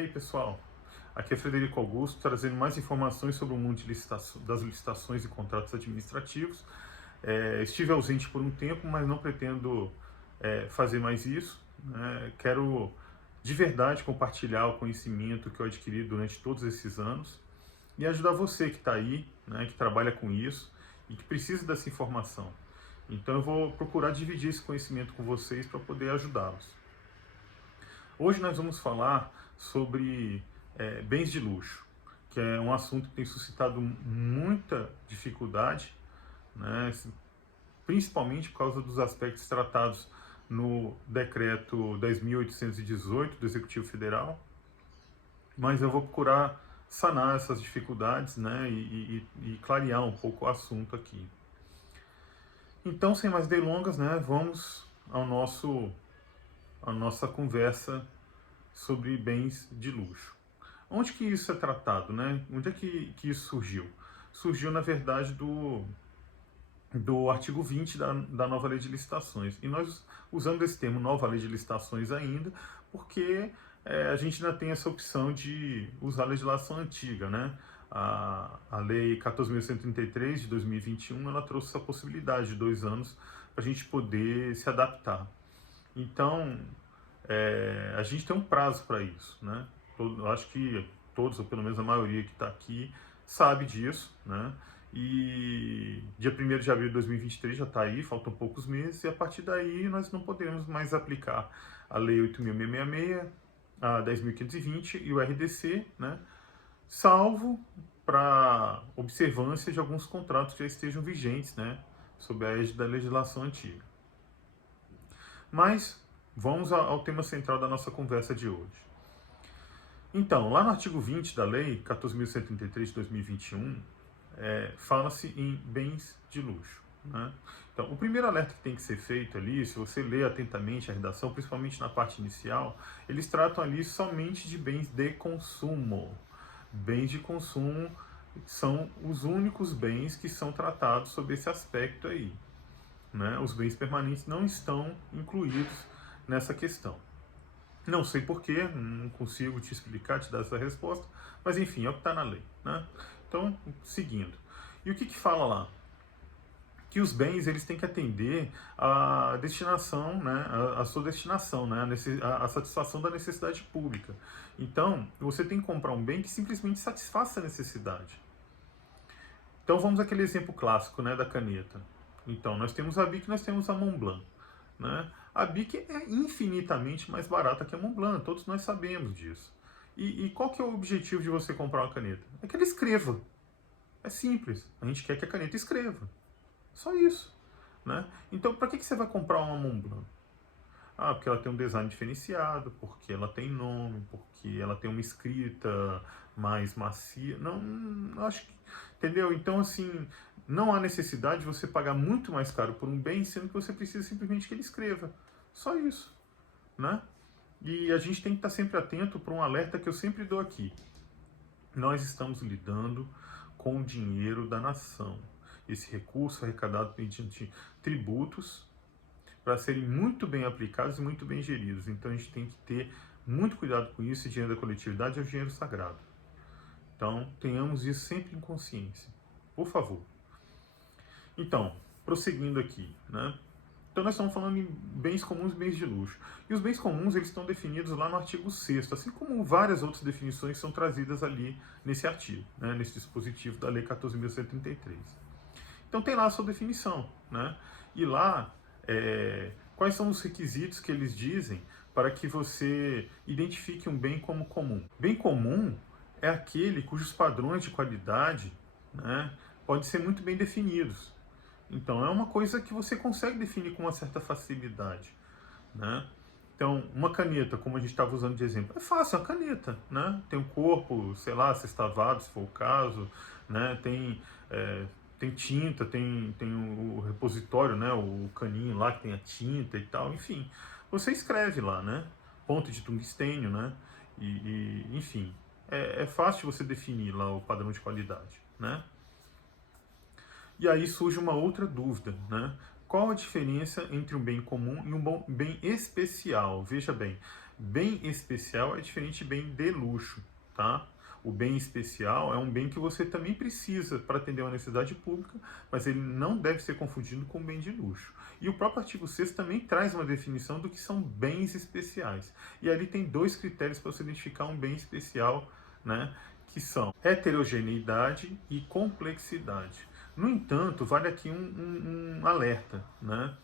aí, pessoal? Aqui é Frederico Augusto, trazendo mais informações sobre o mundo das licitações e contratos administrativos. Estive ausente por um tempo, mas não pretendo fazer mais isso, né? Quero de verdade compartilhar o conhecimento que eu adquiri durante todos esses anos e ajudar você que está aí, né, que trabalha com isso e que precisa dessa informação. Então eu vou procurar dividir esse conhecimento com vocês para poder ajudá-los. Hoje nós vamos falar sobre bens de luxo, que é um assunto que tem suscitado muita dificuldade, né, principalmente por causa dos aspectos tratados no decreto 10.818 do Executivo Federal, mas eu vou procurar sanar essas dificuldades, né, e clarear um pouco o assunto aqui. Então, sem mais delongas, né, vamos à nossa conversa sobre bens de luxo. Onde que isso é tratado, né? Onde é que isso surgiu? Surgiu, na verdade, do artigo 20 da nova lei de licitações. E nós usamos esse termo nova lei de licitações ainda, porque a gente ainda tem essa opção de usar a legislação antiga, né? A lei 14.133 de 2021, ela trouxe essa possibilidade de 2 anos para a gente poder se adaptar. Então, a gente tem um prazo para isso, né? Eu acho que todos, ou pelo menos a maioria que está aqui, sabe disso, né? E dia 1º de abril de 2023 já está aí, faltam poucos meses, e a partir daí nós não podemos mais aplicar a Lei 8.666, a 10.520 e o RDC, né? Salvo para observância de alguns contratos que já estejam vigentes, né? Sob a égide da legislação antiga. Mas vamos ao tema central da nossa conversa de hoje. Então, lá no artigo 20 da Lei 14.133 de 2021, fala-se em bens de luxo, né? Então, o primeiro alerta que tem que ser feito ali, se você ler atentamente a redação, principalmente na parte inicial, eles tratam ali somente de bens de consumo. Bens de consumo são os únicos bens que são tratados sob esse aspecto aí, né? Os bens permanentes não estão incluídos nessa questão. Não sei porquê, não consigo te explicar, te dar essa resposta, mas enfim, é o que está na lei, né? Então, seguindo. E o que fala lá? Que os bens eles têm que atender à destinação, né, a sua destinação, né, a satisfação da necessidade pública. Então, você tem que comprar um bem que simplesmente satisfaça a necessidade. Então, vamos àquele exemplo clássico, né, da caneta. Então, nós temos a Bic, nós temos a Montblanc, né? A Bic é infinitamente mais barata que a Montblanc, todos nós sabemos disso. E qual que é o objetivo de você comprar uma caneta? É que ela escreva. É simples. A gente quer que a caneta escreva. Só isso, né? Então, para que você vai comprar uma Montblanc? Ah, porque ela tem um design diferenciado, porque ela tem nome, porque ela tem uma escrita mais macia. Não, acho que... Entendeu? Então, assim, não há necessidade de você pagar muito mais caro por um bem, sendo que você precisa simplesmente que ele escreva. Só isso, né? E a gente tem que estar sempre atento para um alerta que eu sempre dou aqui. Nós estamos lidando com o dinheiro da nação. Esse recurso arrecadado mediante tributos para serem muito bem aplicados e muito bem geridos. Então a gente tem que ter muito cuidado com isso. O dinheiro da coletividade é o dinheiro sagrado. Então tenhamos isso sempre em consciência, por favor. Então, prosseguindo aqui, né? Então nós estamos falando em bens comuns e bens de luxo. E os bens comuns eles estão definidos lá no artigo 6º, assim como várias outras definições são trazidas ali nesse artigo, né, nesse dispositivo da Lei 14.133. Então tem lá a sua definição, né? E lá, quais são os requisitos que eles dizem para que você identifique um bem como comum? Bem comum é aquele cujos padrões de qualidade, né, podem ser muito bem definidos. Então, é uma coisa que você consegue definir com uma certa facilidade, né? Então, uma caneta, como a gente estava usando de exemplo, é fácil, é uma caneta, né? Tem um corpo, sei lá, sextavado, se for o caso, né? Tem tinta, tem o repositório, né? O caninho lá que tem a tinta e tal, enfim. Você escreve lá, né? Ponto de tungstênio, né? Enfim, é fácil você definir lá o padrão de qualidade, né? E aí surge uma outra dúvida, né? Qual a diferença entre um bem comum e um bem especial? Veja bem, Bem especial é diferente de bem de luxo, tá? O bem especial é um bem que você também precisa para atender uma necessidade pública, mas ele não deve ser confundido com bem de luxo. E o próprio artigo 6º também traz uma definição do que são bens especiais. E ali tem dois critérios para você identificar um bem especial, né? Que são heterogeneidade e complexidade. No entanto, vale aqui um alerta, né?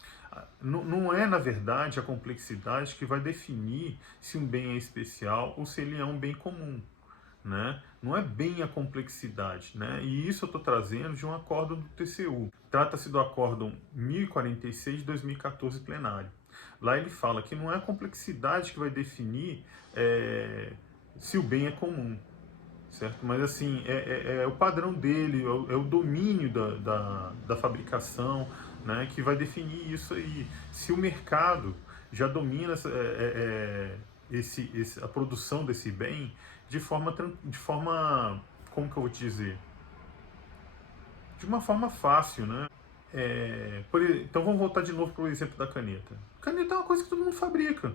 Não é, na verdade, a complexidade que vai definir se um bem é especial ou se ele é um bem comum, né? Não é bem a complexidade, né? E isso eu estou trazendo de um acórdão do TCU. Trata-se do acórdão 1046 de 2014 plenário. Lá ele fala que não é a complexidade que vai definir se o bem é comum, certo? Mas assim, é o padrão dele, é o domínio da fabricação, né, que vai definir isso aí. Se o mercado já domina a produção desse bem de forma, como que eu vou te dizer? De uma forma fácil, né? Então vamos voltar de novo para o exemplo da caneta. Caneta é uma coisa que todo mundo fabrica.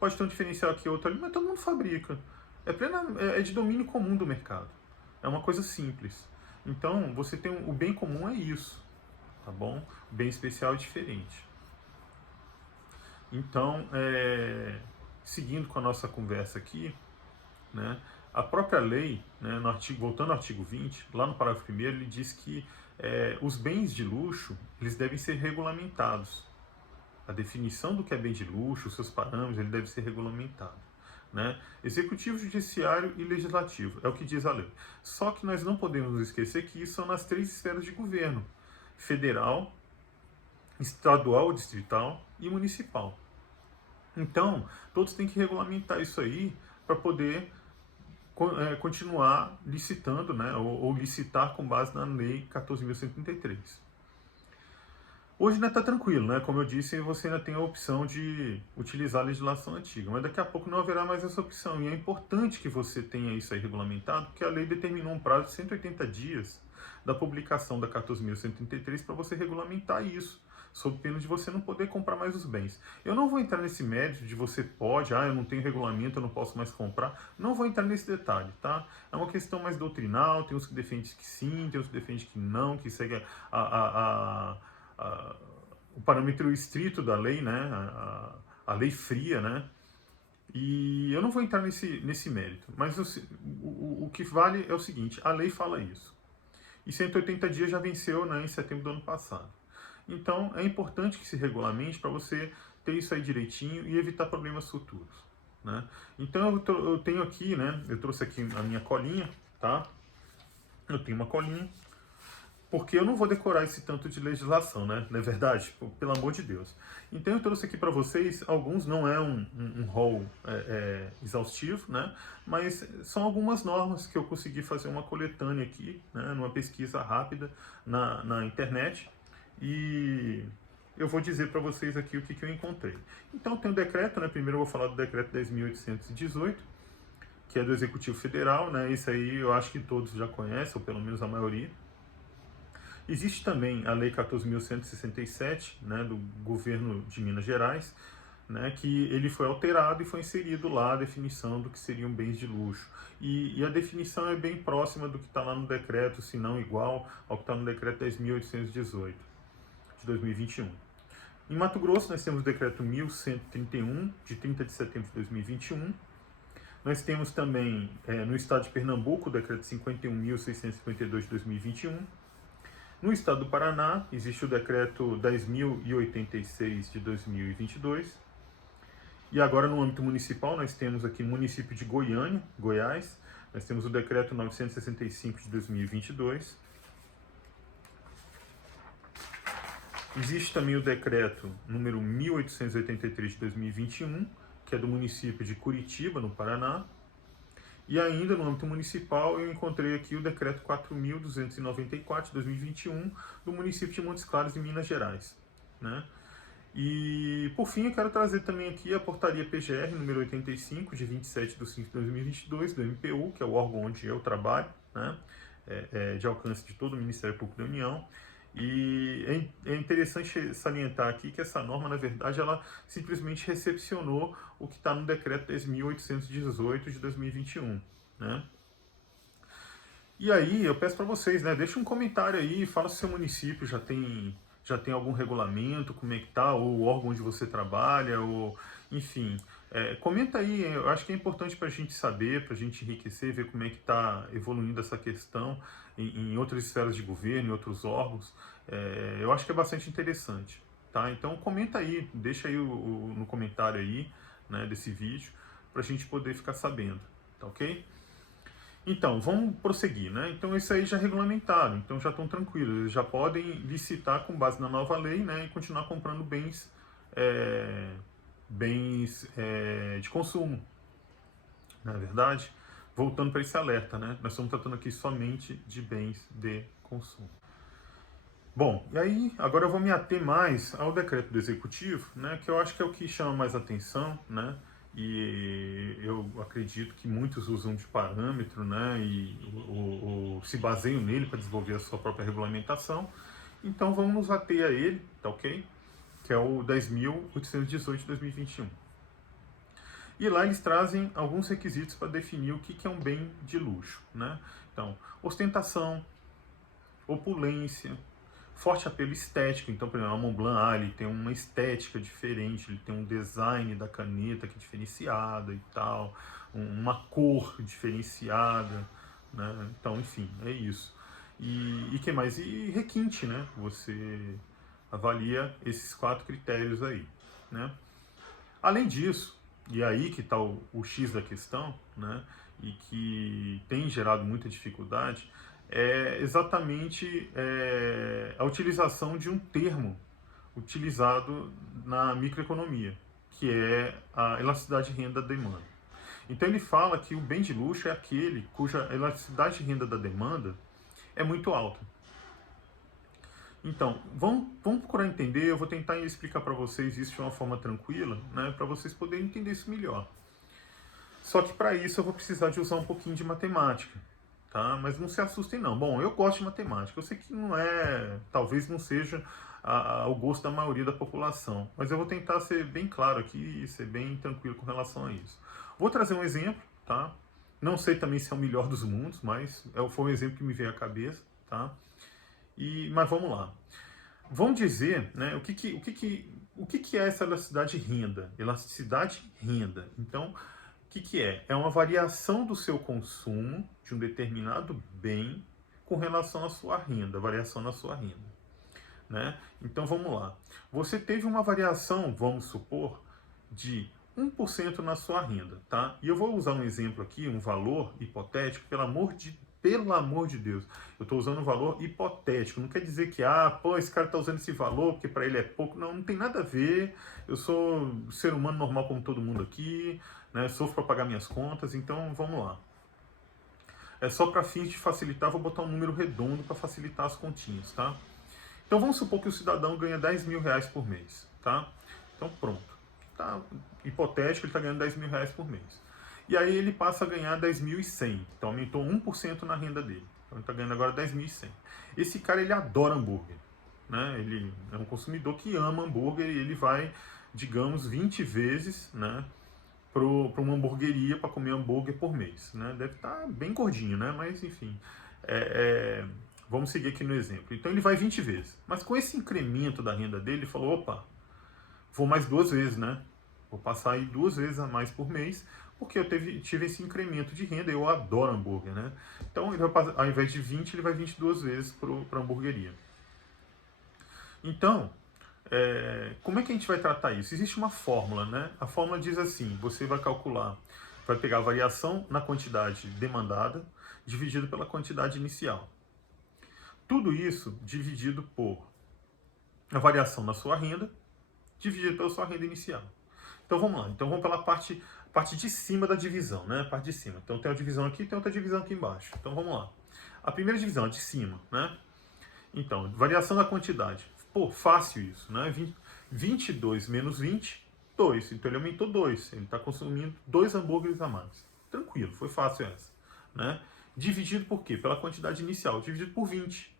Pode ter um diferencial aqui ou outro ali, mas todo mundo fabrica. É de domínio comum do mercado. É uma coisa simples. Então, você tem o bem comum é isso, tá bom? O bem especial é diferente. Então, seguindo com a nossa conversa aqui, né, a própria lei, né, voltando ao artigo 20, lá no parágrafo 1º, ele diz que os bens de luxo, eles devem ser regulamentados. A definição do que é bem de luxo, os seus parâmetros, ele deve ser regulamentado. Né? Executivo, judiciário e legislativo, é o que diz a lei. Só que nós não podemos esquecer que isso são nas 3 esferas de governo: federal, estadual, distrital e municipal. Então, todos têm que regulamentar isso aí para poder continuar licitando, né, ou licitar com base na lei 14.133. Hoje ainda está tranquilo, né? Como eu disse, você ainda tem a opção de utilizar a legislação antiga, mas daqui a pouco não haverá mais essa opção. E é importante que você tenha isso aí regulamentado, porque a lei determinou um prazo de 180 dias da publicação da 14.133 para você regulamentar isso, sob pena de você não poder comprar mais os bens. Eu não vou entrar nesse mérito de você pode, eu não tenho regulamento, eu não posso mais comprar. Não vou entrar nesse detalhe, tá? É uma questão mais doutrinal, tem uns que defendem que sim, tem uns que defendem que não, que segue o parâmetro estrito da lei, né? A lei fria, né? E eu não vou entrar nesse mérito, mas o que vale é o seguinte: a lei fala isso. E 180 dias já venceu, né, em setembro do ano passado. Então é importante que se regulamente para você ter isso aí direitinho e evitar problemas futuros, né? Então eu tenho aqui, né? Eu trouxe aqui a minha colinha, tá? Eu tenho uma colinha. Porque eu não vou decorar esse tanto de legislação, né? Não é verdade? Pelo amor de Deus. Então eu trouxe aqui para vocês, alguns não é um rol exaustivo, né? Mas são algumas normas que eu consegui fazer uma coletânea aqui, né? Numa pesquisa rápida na internet. E eu vou dizer para vocês aqui o que eu encontrei. Então tem o decreto, né? Primeiro eu vou falar do decreto 10.818, que é do Executivo Federal, né? Isso aí eu acho que todos já conhecem, ou pelo menos a maioria. Existe também a Lei 14.167, né, do governo de Minas Gerais, né, que ele foi alterado e foi inserido lá a definição do que seriam bens de luxo. E a definição é bem próxima do que está lá no decreto, se não igual ao que está no decreto 10.818, de 2021. Em Mato Grosso, nós temos o decreto 1.131, de 30 de setembro de 2021. Nós temos também, no estado de Pernambuco, o decreto 51.652 de 2021. No estado do Paraná, existe o decreto 10.086 de 2022. E agora, no âmbito municipal, nós temos aqui no município de Goiânia, Goiás, nós temos o decreto 965 de 2022. Existe também o decreto número 1883 de 2021, que é do município de Curitiba, no Paraná. E ainda no âmbito municipal, eu encontrei aqui o decreto 4.294 de 2021 do município de Montes Claros, em Minas Gerais, né? E, por fim, eu quero trazer também aqui a portaria PGR número 85, de 27 de 5 de 2022, do MPU, que é o órgão onde eu trabalho, né? De alcance de todo o Ministério Público da União. E é interessante salientar aqui que essa norma, na verdade, ela simplesmente recepcionou o que está no decreto 10.818 de 2021, né? E aí, eu peço para vocês, né, deixa um comentário aí, fala se seu município já tem algum regulamento, como é que tá, ou o órgão onde você trabalha, ou enfim, comenta aí. Eu acho que é importante para a gente saber, para a gente enriquecer, ver como é que está evoluindo essa questão em outras esferas de governo, em outros órgãos. Eu acho que é bastante interessante, tá? Então comenta aí, deixa aí no comentário aí, né, desse vídeo, para a gente poder ficar sabendo, tá ok? Então, vamos prosseguir, né? Então, isso aí já é regulamentado, então já estão tranquilos, eles já podem licitar com base na nova lei, né? E continuar comprando bens de consumo, não é verdade? Voltando para esse alerta, né? Nós estamos tratando aqui somente de bens de consumo. Bom, e aí agora eu vou me ater mais ao decreto do executivo, né? Que eu acho que é o que chama mais atenção, né? E eu acredito que muitos usam de parâmetro, né, e se baseiam nele para desenvolver a sua própria regulamentação. Então vamos nos ater a ele, tá ok? Que é o 10.818 de 2021. E lá eles trazem alguns requisitos para definir o que é um bem de luxo, né? Então, ostentação, opulência, forte apelo estético. Então, por exemplo, a Montblanc, ele tem uma estética diferente, ele tem um design da caneta que é diferenciada e tal, uma cor diferenciada, né? Então, enfim, é isso. E que mais? E requinte, né? Você avalia esses 4 critérios aí, né? Além disso, e aí que está o X da questão, né? E que tem gerado muita dificuldade, é exatamente a utilização de um termo utilizado na microeconomia, que é a elasticidade de renda da demanda. Então ele fala que o bem de luxo é aquele cuja elasticidade de renda da demanda é muito alta. Então, vamos procurar entender, eu vou tentar explicar para vocês isso de uma forma tranquila, né, para vocês poderem entender isso melhor. Só que para isso eu vou precisar de usar um pouquinho de matemática, tá? Mas não se assustem não. Bom, eu gosto de matemática, eu sei que não é, talvez não seja o gosto da maioria da população, mas eu vou tentar ser bem claro aqui e ser bem tranquilo com relação a isso. Vou trazer um exemplo, tá? Não sei também se é o melhor dos mundos, mas foi um exemplo que me veio à cabeça, tá? Mas vamos lá. Vamos dizer, né, o que é essa elasticidade renda? Elasticidade renda. Então, o que é? É uma variação do seu consumo de um determinado bem com relação à sua renda, variação na sua renda, né? Então, vamos lá. Você teve uma variação, vamos supor, de 1% na sua renda, tá? E eu vou usar um exemplo aqui, um valor hipotético, pelo amor de Deus, eu estou usando um valor hipotético. Não quer dizer que, esse cara está usando esse valor porque para ele é pouco. Não, não tem nada a ver. Eu sou ser humano normal como todo mundo aqui, né? Sofro para pagar minhas contas, então vamos lá. É só para fins de facilitar, vou botar um número redondo para facilitar as continhas, tá? Então vamos supor que o cidadão ganha 10 mil reais por mês, tá? Então pronto. Tá hipotético, ele está ganhando 10 mil reais por mês. E aí ele passa a ganhar 10.100. Então aumentou 1% na renda dele. Então ele está ganhando agora 10.100. Esse cara, ele adora hambúrguer, né? Ele é um consumidor que ama hambúrguer e ele vai, digamos, 20 vezes, né, para uma hamburgueria para comer hambúrguer por mês, né? Deve estar bem gordinho, né? Mas enfim, vamos seguir aqui no exemplo. Então ele vai 20 vezes. Mas com esse incremento da renda dele, ele falou, opa, vou mais 2 vezes, né? Vou passar aí 2 vezes a mais por mês, porque eu tive esse incremento de renda, eu adoro hambúrguer, né? Então, ele vai, ao invés de 20, ele vai 22 vezes para a hamburgueria. Então, como é que a gente vai tratar isso? Existe uma fórmula, né? A fórmula diz assim, você vai calcular, vai pegar a variação na quantidade demandada, dividido pela quantidade inicial. Tudo isso dividido por a variação na sua renda, dividido pela sua renda inicial. Então vamos lá, então vamos pela parte de cima da divisão, né? Parte de cima. Então tem uma divisão aqui, tem outra divisão aqui embaixo. Então vamos lá. A primeira divisão, a de cima, né? Então, variação da quantidade. Pô, fácil isso, né? 22 menos 20, 2. Então ele aumentou 2. Ele está consumindo 2 hambúrgueres a mais. Tranquilo, foi fácil essa, né? Dividido por quê? Pela quantidade inicial, dividido por 20,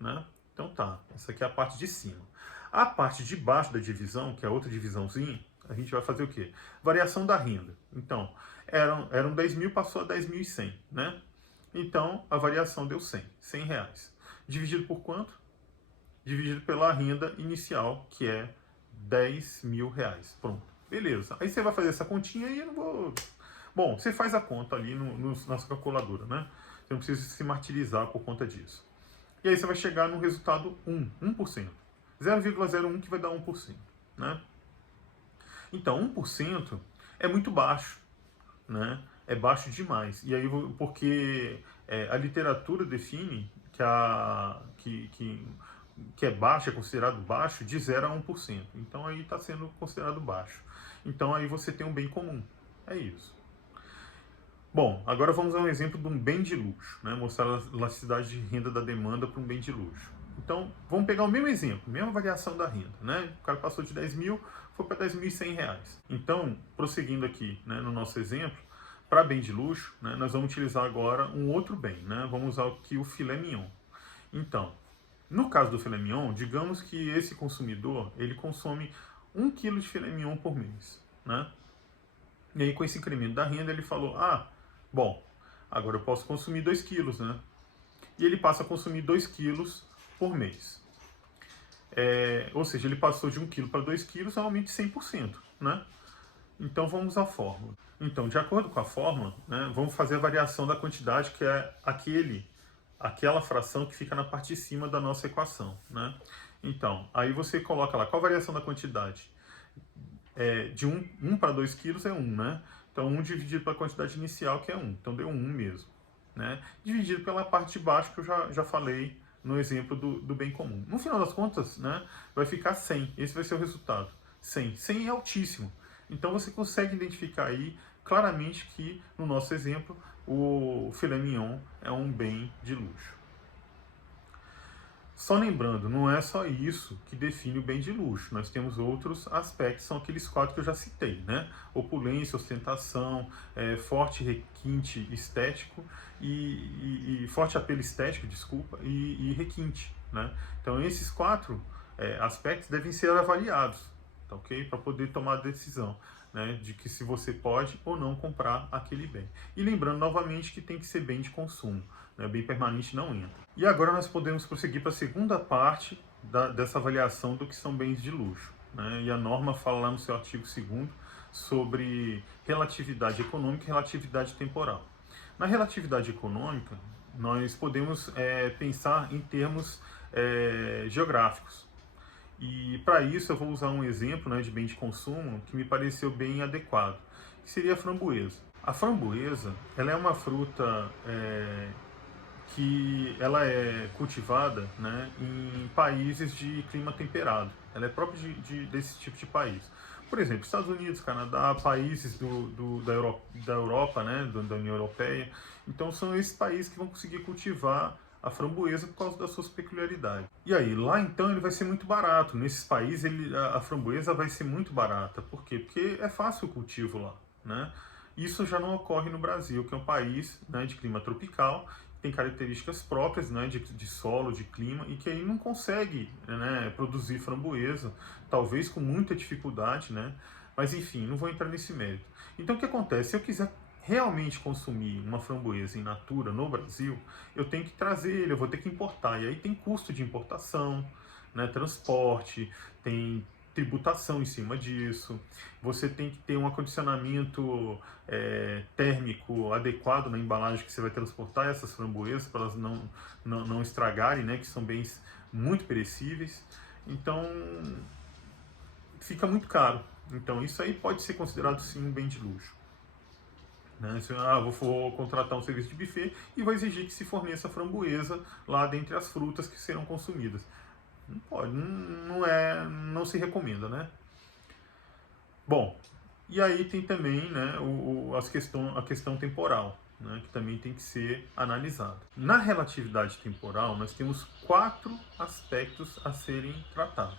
né? Então tá, essa aqui é a parte de cima. A parte de baixo da divisão, que é outra divisãozinha, a gente vai fazer o quê? Variação da renda. Então, eram 10 mil, passou a 10.100, né? Então, a variação deu 100 reais. Dividido por quanto? Dividido pela renda inicial, que é 10 mil reais. Pronto, beleza. Aí você vai fazer essa continha e eu não vou... Bom, você faz a conta ali na sua calculadora, né? Você não precisa se martirizar por conta disso. E aí você vai chegar no resultado 1%. 0,01 que vai dar 1%, né? Então, 1% é muito baixo, né? É baixo demais. E aí, porque a literatura define que é baixo, é considerado baixo, de 0 a 1%. Então, aí está sendo considerado baixo. Então, aí você tem um bem comum. É isso. Bom, agora vamos a um exemplo de um bem de luxo, né? Mostrar a elasticidade de renda da demanda para um bem de luxo. Então, vamos pegar o mesmo exemplo, mesma variação da renda, né? O cara passou de 10 mil, foi para 10.100 reais. Então, prosseguindo aqui, né, no nosso exemplo, para bem de luxo, né, nós vamos utilizar agora um outro bem, né? Vamos usar aqui o filé mignon. Então, no caso do filé mignon, digamos que esse consumidor, ele consome 1 kg de filé mignon por mês, né? E aí, com esse incremento da renda, ele falou, bom, agora eu posso consumir 2 quilos, né? E ele passa a consumir 2 quilos por mês. Ou seja, ele passou de 1 quilo para 2 quilos, aumento de 100%, né? Então vamos à fórmula. Então, de acordo com a fórmula, né, vamos fazer a variação da quantidade, que é aquela fração que fica na parte de cima da nossa equação, né? Então, aí você coloca lá, qual a variação da quantidade? De 1 para 2 quilos é 1, né? Então, 1 dividido pela quantidade inicial, que é 1. Então, deu 1 mesmo, né? Dividido pela parte de baixo, que eu já falei no exemplo do bem comum. No final das contas, né, vai ficar 100. Esse vai ser o resultado. 100. 100 é altíssimo. Então, você consegue identificar aí claramente que, no nosso exemplo, o filé mignon é um bem de luxo. Só lembrando, não é só isso que define o bem de luxo. Nós temos outros aspectos, são aqueles 4 que eu já citei, né? Opulência, ostentação, forte requinte estético e forte apelo estético, desculpa, e requinte, né? Então esses 4 aspectos devem ser avaliados, tá ok? Para poder tomar a decisão, né, de que se você pode ou não comprar aquele bem. E lembrando novamente que tem que ser bem de consumo, né, bem permanente não entra. E agora nós podemos prosseguir para a segunda parte dessa avaliação do que são bens de luxo, né? E a norma fala lá no seu artigo 2º sobre relatividade econômica e relatividade temporal. Na relatividade econômica, nós podemos pensar em termos geográficos. E para isso eu vou usar um exemplo, né, de bem de consumo que me pareceu bem adequado, que seria a framboesa. A framboesa, ela é uma fruta que ela é cultivada, né, em países de clima temperado. Ela é própria desse tipo de país. Por exemplo, Estados Unidos, Canadá, países da Europa, né, da União Europeia. Então são esses países que vão conseguir cultivar a framboesa por causa das suas peculiaridades. E aí, lá então ele vai ser muito barato. Nesses países a framboesa vai ser muito barata. Por quê? Porque é fácil o cultivo lá, né? Isso já não ocorre no Brasil, que é um país, né, de clima tropical, tem características próprias, né, de solo, de clima, e que aí não consegue, né, produzir framboesa, talvez com muita dificuldade, né? Mas enfim, não vou entrar nesse mérito. Então o que acontece? Se eu quiser realmente consumir uma framboesa in natura no Brasil, eu tenho que trazer ele, eu vou ter que importar. E aí tem custo de importação, né, transporte, tem tributação em cima disso. Você tem que ter um acondicionamento térmico adequado na embalagem que você vai transportar essas framboesas para elas não estragarem, né, que são bens muito perecíveis. Então fica muito caro. Então isso aí pode ser considerado sim um bem de luxo. Né? Vou contratar um serviço de buffet e vou exigir que se forneça framboesa lá dentre as frutas que serão consumidas. Não pode, não se recomenda, né? Bom, e aí tem também, né, a questão temporal, né, que também tem que ser analisada. Na relatividade temporal, nós temos 4 aspectos a serem tratados.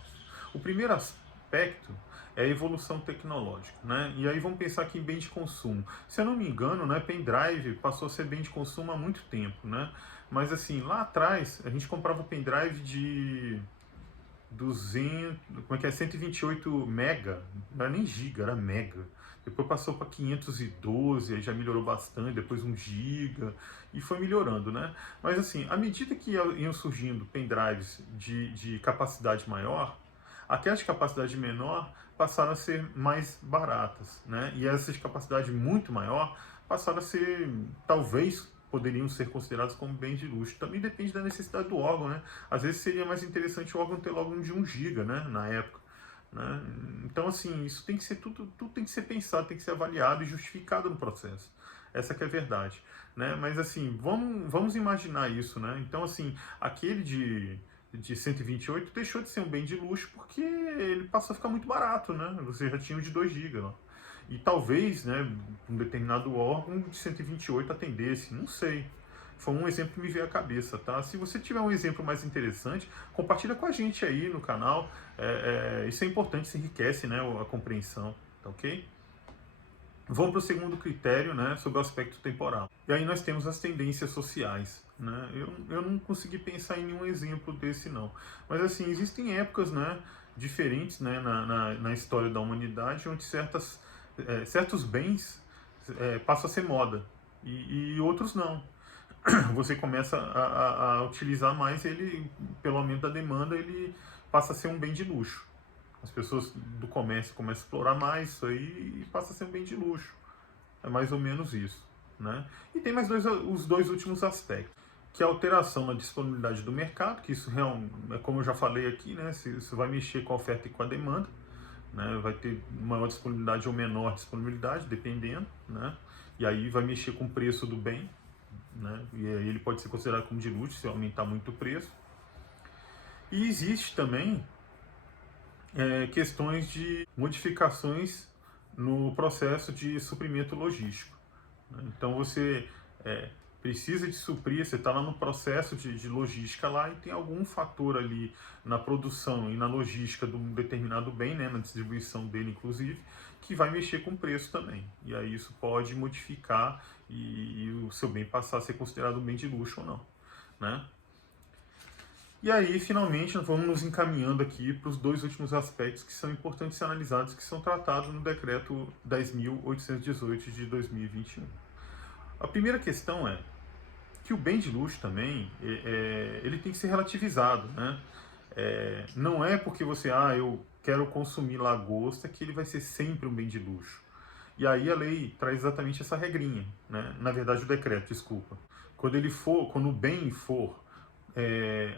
O primeiro aspecto é a evolução tecnológica, né? E aí vamos pensar aqui em bem de consumo. Se eu não me engano, né, pendrive passou a ser bem de consumo há muito tempo, né? Mas assim, lá atrás, a gente comprava pendrive de 200, como é que é? 128 mega, não era nem giga, era mega. Depois passou para 512, aí já melhorou bastante, depois 1 giga, e foi melhorando, né? Mas assim, à medida que iam surgindo pendrives de capacidade maior, aquelas de capacidade menor passaram a ser mais baratas, né? E essas de capacidade muito maior passaram a ser, talvez, poderiam ser considerados como bens de luxo. Também depende da necessidade do órgão, né? Às vezes seria mais interessante o órgão ter logo um de 1 giga, né? Na época. Né? Então, assim, isso tem que ser tudo tem que ser pensado, tem que ser avaliado e justificado no processo. Essa que é a verdade, né? Mas assim, vamos imaginar isso, né? Então, assim, aquele de 128 deixou de ser um bem de luxo porque ele passou a ficar muito barato, né? Você já tinha o de 2 GB lá. E talvez, né, um determinado órgão de 128 atendesse, não sei. Foi um exemplo que me veio à cabeça, tá? Se você tiver um exemplo mais interessante, compartilha com a gente aí no canal. Isso é importante, isso enriquece, né, a compreensão, tá ok? Vamos para o segundo critério, né, sobre o aspecto temporal. E aí nós temos as tendências sociais, né? Eu não consegui pensar em nenhum exemplo desse, não. Mas, assim, existem épocas, né, diferentes, né, na história da humanidade, onde certos bens passam a ser moda e outros não. Você começa a utilizar mais ele, pelo aumento da demanda, ele passa a ser um bem de luxo. As pessoas do comércio começam a explorar mais isso aí e passa a ser um bem de luxo. É mais ou menos isso, né? E tem mais os dois últimos aspectos, que é a alteração na disponibilidade do mercado, que isso é como eu já falei aqui, né? Isso vai mexer com a oferta e com a demanda, né? Vai ter maior disponibilidade ou menor disponibilidade, dependendo, né? E aí vai mexer com o preço do bem, né? E aí ele pode ser considerado como de luxo se aumentar muito o preço. E existe também questões de modificações no processo de suprimento logístico, né? Então você precisa de suprir, você está lá no processo de logística lá e tem algum fator ali na produção e na logística de um determinado bem, né, na distribuição dele inclusive, que vai mexer com o preço também. E aí isso pode modificar e o seu bem passar a ser considerado um bem de luxo ou não, né? E aí, finalmente, nós vamos nos encaminhando aqui para os dois últimos aspectos que são importantes ser analisados, que são tratados no Decreto 10.818 de 2021. A primeira questão é que o bem de luxo também, ele tem que ser relativizado, né? Não é porque eu quero consumir lagosta que ele vai ser sempre um bem de luxo. E aí a lei traz exatamente essa regrinha, né? Na verdade o decreto, desculpa. Quando o bem for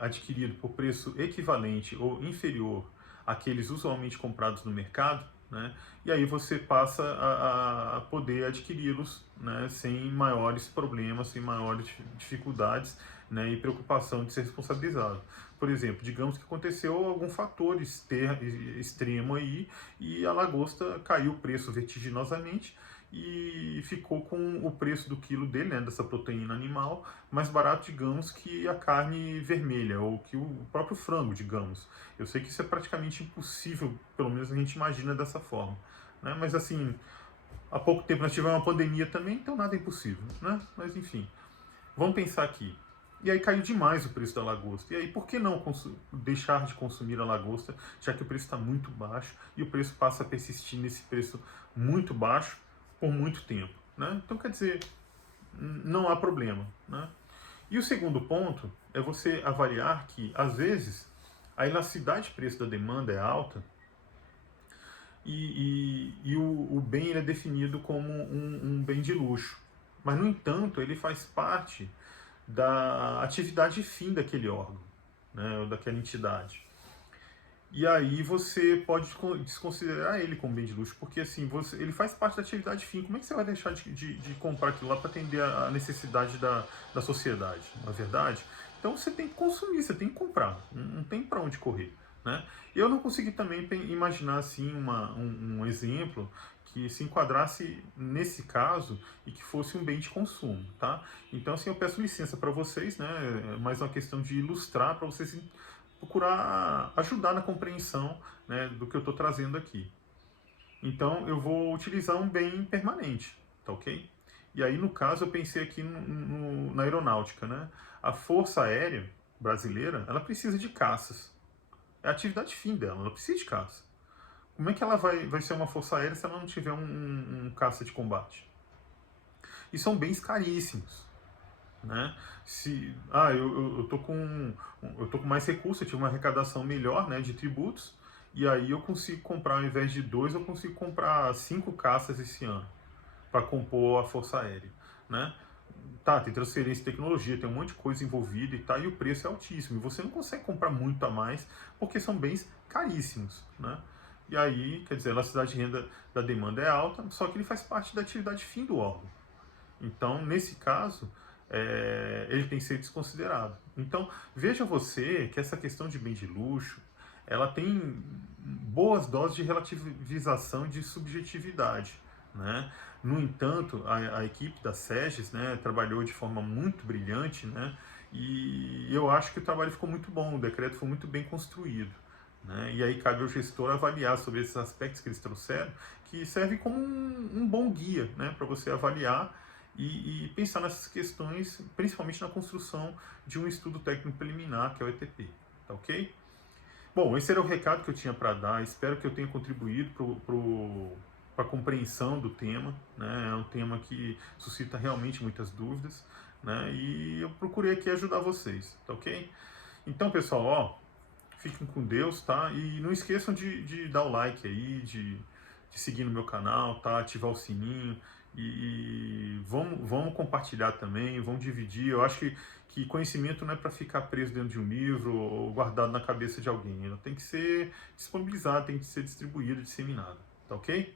adquirido por preço equivalente ou inferior àqueles usualmente comprados no mercado, né? E aí você passa a poder adquiri-los, né, sem maiores problemas, sem maiores dificuldades, né, e preocupação de ser responsabilizado. Por exemplo, digamos que aconteceu algum fator extremo aí e a lagosta caiu o preço vertiginosamente e ficou com o preço do quilo dele, né, dessa proteína animal, mais barato, digamos, que a carne vermelha, ou que o próprio frango, digamos. Eu sei que isso é praticamente impossível, pelo menos a gente imagina dessa forma, né? Mas assim, há pouco tempo nós tivemos uma pandemia também, então nada é impossível, né? Mas enfim, vamos pensar aqui. E aí caiu demais o preço da lagosta. E aí, por que não deixar de consumir a lagosta, já que o preço está muito baixo e o preço passa a persistir nesse preço muito baixo por muito tempo, né? Então, quer dizer, não há problema, né? E o segundo ponto é você avaliar que, às vezes, a elasticidade de preço da demanda é alta e o bem ele é definido como um bem de luxo. Mas, no entanto, ele faz parte da atividade fim daquele órgão, né, ou daquela entidade. E aí você pode desconsiderar ele como bem de luxo, porque assim, ele faz parte da atividade fim. Como é que você vai deixar de comprar aquilo lá para atender a necessidade da sociedade, não é verdade? Então você tem que consumir, você tem que comprar, não tem para onde correr, né? Eu não consegui também imaginar assim um exemplo que se enquadrasse nesse caso e que fosse um bem de consumo, tá? Então assim, eu peço licença para vocês, né? É mais uma questão de ilustrar para vocês procurar ajudar na compreensão, né, do que eu estou trazendo aqui. Então eu vou utilizar um bem permanente, tá ok? E aí, no caso, eu pensei aqui na aeronáutica, né? A Força Aérea Brasileira, ela precisa de caças. É a atividade fim dela, ela precisa de caça. Como é que ela vai ser uma força aérea se ela não tiver um caça de combate? E são bens caríssimos, né? Se, eu tô com mais recursos, eu tive uma arrecadação melhor, né, de tributos, e aí eu consigo comprar, ao invés de 2, eu consigo comprar 5 caças esse ano para compor a força aérea, né? Tá, tem transferência de tecnologia, tem um monte de coisa envolvida e tá, e o preço é altíssimo. E você não consegue comprar muito a mais porque são bens caríssimos, né? E aí, quer dizer, a elasticidade de renda da demanda é alta, só que ele faz parte da atividade fim do órgão. Então, nesse caso, ele tem que ser desconsiderado. Então, veja você que essa questão de bem de luxo, ela tem boas doses de relativização e de subjetividade, né? No entanto, a equipe da SEGES, né, trabalhou de forma muito brilhante, né? E eu acho que o trabalho ficou muito bom, o decreto foi muito bem construído. Né? E aí cabe ao gestor avaliar sobre esses aspectos que eles trouxeram, que serve como um bom guia, né, para você avaliar e pensar nessas questões, principalmente na construção de um estudo técnico preliminar, que é o ETP. Tá ok? Bom, esse era o recado que eu tinha para dar. Espero que eu tenha contribuído para a compreensão do tema. Né? É um tema que suscita realmente muitas dúvidas. Né? E eu procurei aqui ajudar vocês. Tá ok? Então, pessoal, ó, fiquem com Deus, tá? E não esqueçam de dar o like aí, de seguir no meu canal, tá? Ativar o sininho e vamos compartilhar também, vamos dividir. Eu acho que conhecimento não é para ficar preso dentro de um livro ou guardado na cabeça de alguém. Ele tem que ser disponibilizado, tem que ser distribuído, disseminado, tá ok?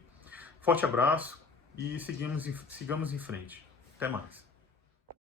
Forte abraço e sigamos em frente. Até mais.